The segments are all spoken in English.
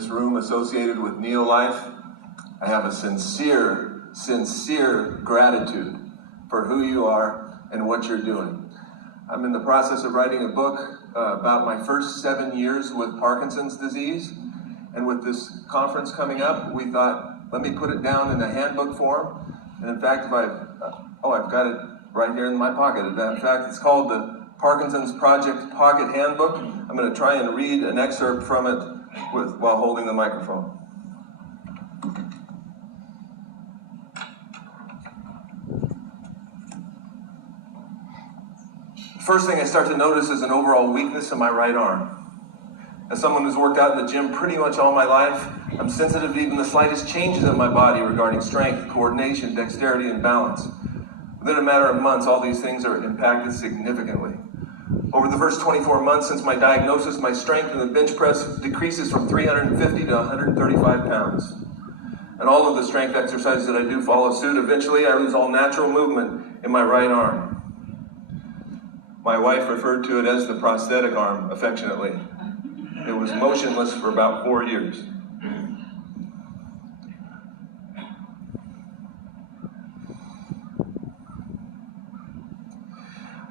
This room associated with Neo-Life, I have a sincere gratitude for who you are and what you're doing. I'm in the process of writing a book about my first 7 years with Parkinson's disease, and with this conference coming up, we thought, let me put it down in a handbook form. And in fact, I've got it right here in my pocket. In fact, it's called the Parkinson's Project Pocket Handbook. I'm going to try and read an excerpt from it while holding the microphone. First thing I start to notice is an overall weakness in my right arm. As someone who's worked out in the gym pretty much all my life, I'm sensitive to even the slightest changes in my body regarding strength, coordination, dexterity, and balance. Within a matter of months, all these things are impacted significantly. Over the first 24 months since my diagnosis, my strength in the bench press decreases from 350 to 135 pounds. And all of the strength exercises that I do follow suit. Eventually, I lose all natural movement in my right arm. My wife referred to it as the prosthetic arm, affectionately. It was motionless for about 4 years.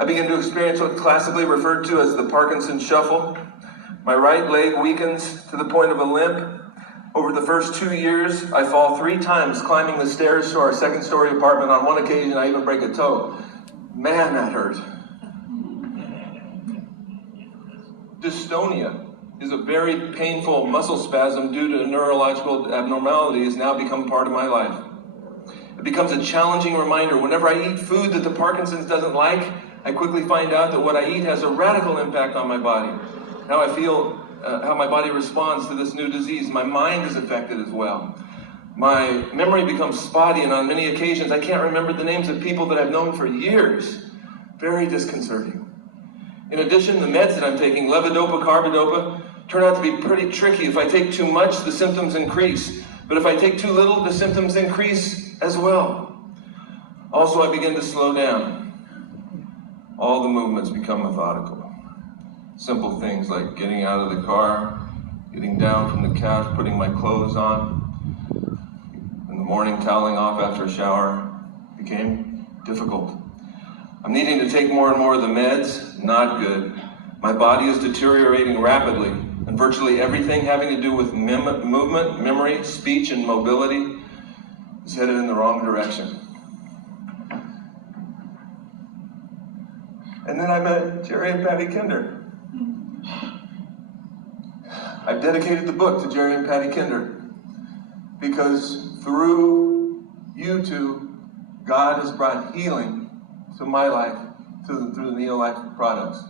I began to experience what's classically referred to as the Parkinsons shuffle. My right leg weakens to the point of a limp. Over the first 2 years, I fall 3 times climbing the stairs to our second-story apartment. On one occasion, I even break a toe. Man, that hurt. Dystonia is a very painful muscle spasm due to a neurological abnormality has now become part of my life. It becomes a challenging reminder. Whenever I eat food that the Parkinson's doesn't like, I quickly find out that what I eat has a radical impact on my body. How I feel, how my body responds to this new disease. My mind is affected as well. My memory becomes spotty, and on many occasions I can't remember the names of people that I've known for years. Very disconcerting. In addition, the meds that I'm taking, levodopa, carbidopa, turn out to be pretty tricky. If I take too much, the symptoms increase. But if I take too little, the symptoms increase as well. Also, I begin to slow down. All the movements become methodical. Simple things like getting out of the car, getting down from the couch, putting my clothes on. In the morning, toweling off after a shower became difficult. I'm needing to take more and more of the meds. Not good. My body is deteriorating rapidly, and virtually everything having to do with movement, memory, speech, and mobility is headed in the wrong direction. And then I met Jerry and Patty Kinder. I've dedicated the book to Jerry and Patty Kinder because through you two, God has brought healing to my life through the Neo-Life products.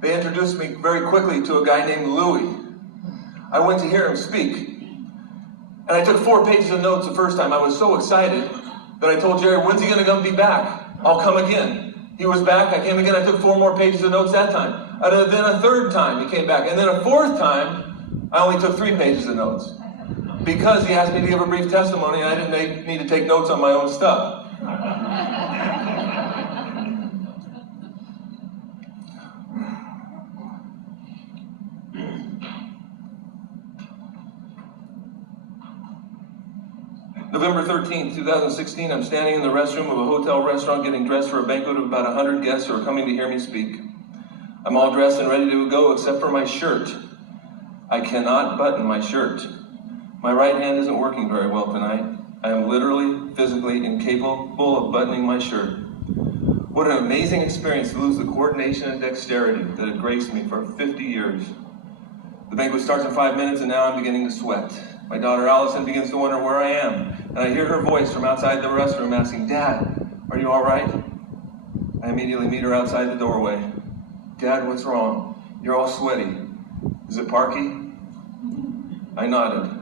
They introduced me very quickly to a guy named Louie. I went to hear him speak, and I took 4 pages of notes the first time. I was so excited that I told Jerry, when's he going to be back? I'll come again. He was back, I came again, I took 4 more pages of notes that time. And then a third time he came back, and then a 4th time, I only took 3 pages of notes. Because he asked me to give a brief testimony, and I didn't need to take notes on my own stuff. November 13th, 2016, I'm standing in the restroom of a hotel restaurant getting dressed for a banquet of about 100 guests who are coming to hear me speak. I'm all dressed and ready to go except for my shirt. I cannot button my shirt. My right hand isn't working very well tonight. I am literally, physically incapable of buttoning my shirt. What an amazing experience to lose the coordination and dexterity that had graced me for 50 years. The banquet starts in 5 minutes and now I'm beginning to sweat. My daughter Allison begins to wonder where I am, and I hear her voice from outside the restroom asking, Dad, are you all right? I immediately meet her outside the doorway. Dad, what's wrong? You're all sweaty. Is it Parky? I nodded.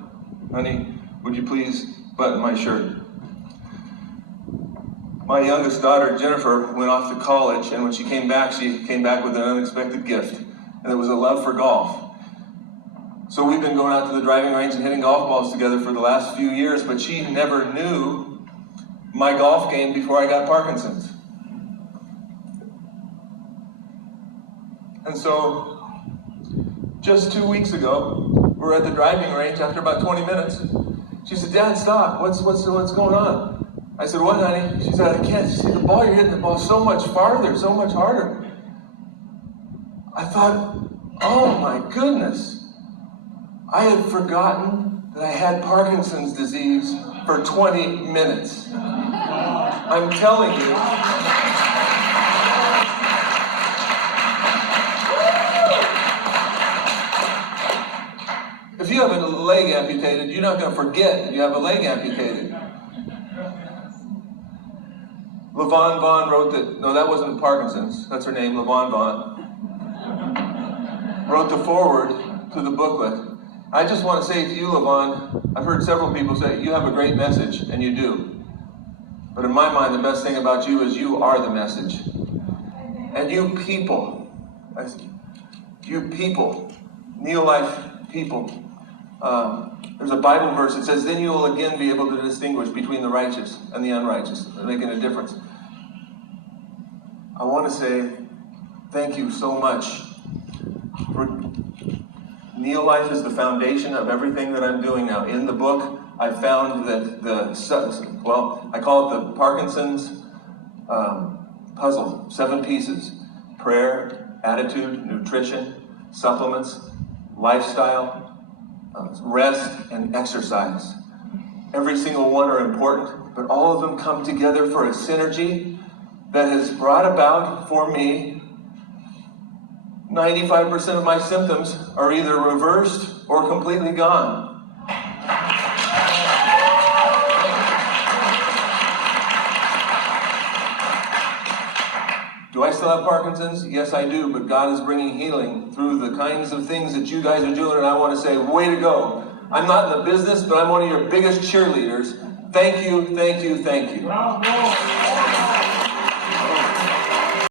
Honey, would you please button my shirt? My youngest daughter, Jennifer, went off to college, and when she came back with an unexpected gift, and it was a love for golf. So we've been going out to the driving range and hitting golf balls together for the last few years, but she never knew my golf game before I got Parkinson's. And so, just 2 weeks ago, we were at the driving range after about 20 minutes. She said, Dad, stop. What's going on? I said, what, honey? She said, I can't see the ball. You're hitting the ball so much farther, so much harder. I thought, oh my goodness. I had forgotten that I had Parkinson's disease for 20 minutes. I'm telling you. If you have a leg amputated, you're not going to forget that you have a leg amputated. LaVon Vaughn wrote that, no, that wasn't Parkinson's, that's her name, LaVon Vaughn, wrote the foreword to the booklet. I just want to say to you, LaVon, I've heard several people say, you have a great message, and you do. But in my mind, the best thing about you is you are the message. And you people, Neo-Life people, there's a Bible verse that says, then you will again be able to distinguish between the righteous and the unrighteous, making a difference. I want to say thank you so much. Neo-Life is the foundation of everything that I'm doing now. In the book, I found that I call it the Parkinson's puzzle, 7 pieces. Prayer, attitude, nutrition, supplements, lifestyle, rest, and exercise. Every single one are important, but all of them come together for a synergy that has brought about for me 95% of my symptoms are either reversed or completely gone. Do I still have Parkinson's? Yes, I do, but God is bringing healing through the kinds of things that you guys are doing, and I want to say, way to go. I'm not in the business, but I'm one of your biggest cheerleaders. Thank you, thank you, thank you.